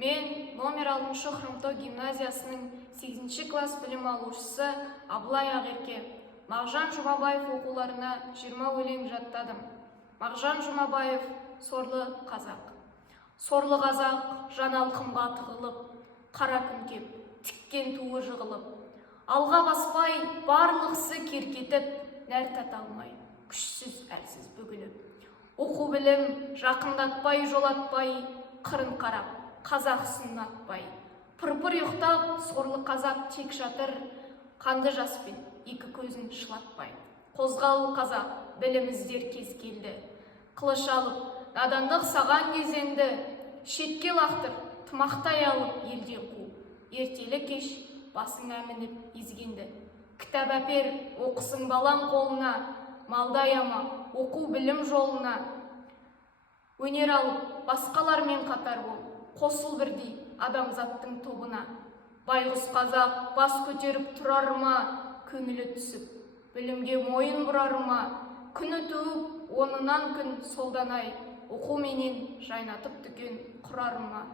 Мен номер 6 Хромто гимназиясының 8 класс білім алушысы Абылай Ақерке. Мағжан Жұмабаев оқуларына 20 өлең жаттадым. Мағжан Жұмабаев, сорлы қазақ. Сорлы қазақ жаналқымға тығылып, қара күн кеп, тіккен туы жығылып. Алға баспай, барлықсы керкетіп, нәр тата алмай, күшсіз әлсіз бүгіліп. Оқу білім жақындатпай, жолатпай, қырын қарап, қазақ сұнатпай. Пырпыр ұйықтап, сорлы қазақ тек жатыр, қанды жаспен екі көзін шылатпай. Қозғал қазақ, білім іздер кез келді. Қылыш алып, надандық саған кезенді, шетке лақтыр, тымақтай алып елден қу. Ертелі кеш басыңа мініп езгенді. Кітап әпер, оқысын балаң қолына, малдай ама, оқу білім жолына. Өнер алып, басқалармен қатар бол, қосыл бірдей адамзаттың тобына. Байғұс қазақ бас көтеріп тұрар ма, көңілі түсіп, білімге мойын бұрар ма. Күні туып, онынан күн солданай, оқу менен жайнатып дүкен құрар ма.